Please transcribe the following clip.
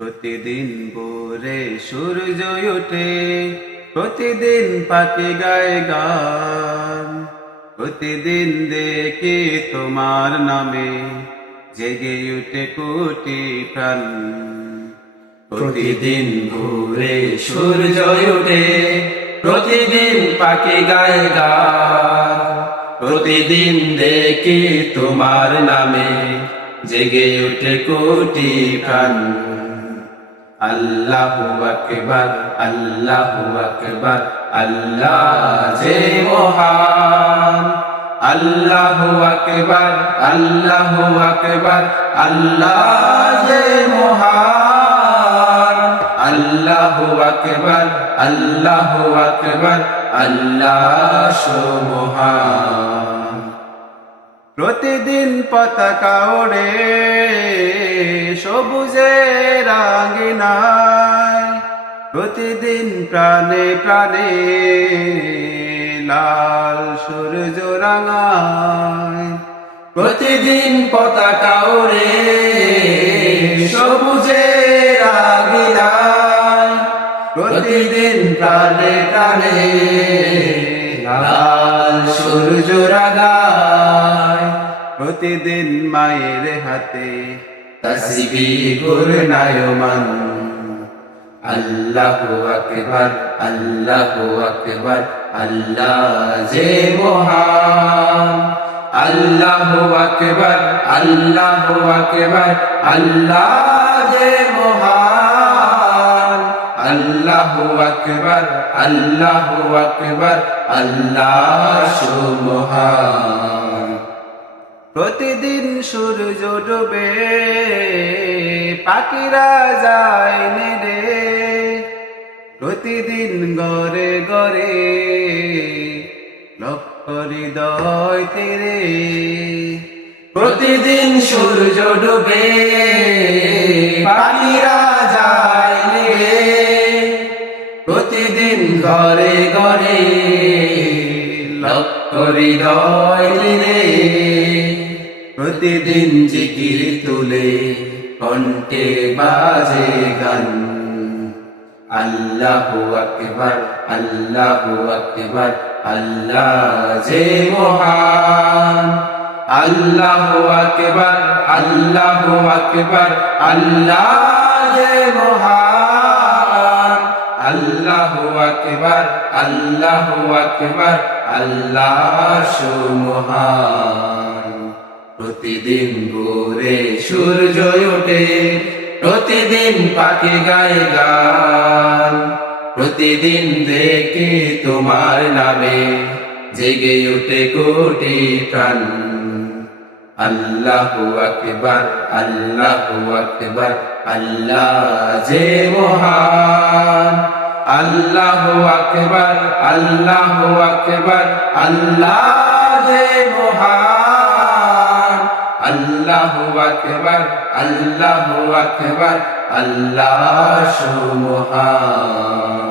প্রতিদিন ভোরে সূর্য ওঠে, প্রতিদিন পাখি গায় গান। প্রতিদিন দেখি তোমার নামে জেগে উঠে কোটি প্রাণ। প্রতিদিন ভোরে সূর্য ওঠে, প্রতিদিন পাখি গায় গান। প্রতিদিন দেখি তোমার নামে জেগে উঠে কোটি প্রাণ। আল্লাহু আকবার, আল্লাহু আকবার, আল্লাহ যে মহান। আল্লাহু আকবার, আল্লাহু আকবার, আল্লাহ যে মহান। আল্লাহু আকবার, আল্লাহু আকবার, আল্লাহ সুবহান। প্রতিদিন পতাকা ওড়ে সবুজের আঙ্গিনায়, প্রতিদিন প্রাণে প্রাণে লাল সূর্য রাঙায়। প্রতিদিন পতাকা ওড়ে সবুজের আঙিনায়, প্রতিদিন প্রাণে প্রাণে লাল সূর্য রাঙায়। প্রতিদিন মায়ের হাতে তাসবিহ ঘূর্ণায়মান। আল্লাহু আকবার, আল্লাহু আকবার, আল্লাহ যে মহান। আল্লাহু আকবার, আল্লাহু আকবার, আল্লাহ যে মহান। আল্লাহু আকবার, আল্লাহু আকবার, আল্লাহ সুবহান। প্রতিদিন সূর্য ডুবে পাখিরা যায় নেড়ে, প্রতিদিন গড়ে গড়ে লক্ষ হৃদয় তীরে। প্রতিদিন সূর্য ডুবে পাখিরা যায় নেড়ে, প্রতিদিন ঘরে ঘরে লক্ষ হৃদয় তীরে। প্রতিদিন জিকির তুলে কণ্ঠে বাজে গান। আল্লাহু আকবার, আল্লাহু আকবার, আল্লাহ যে মহান। আল্লাহু আকবার, আল্লাহু আকবার, আল্লাহ যে মহান। আল্লাহু আকবার, আল্লাহু আকবার, আল্লাহ সুবহান। প্রতিদিন ভোরে সূর্য ওঠে, প্রতিদিন পাখি গায় গান। প্রতিদিন দেখি তোমার নামে জেগে উঠে কোটি প্রাণ। আল্লাহু আকবার, আল্লাহু আকবার, আল্লাহ যে মহান। আল্লাহু আকবার, আল্লাহু আকবার, আল্লাহ যে মহান। আল্লাহু আকবার, আল্লাহু আকবার, আল্লাহ সুবহান।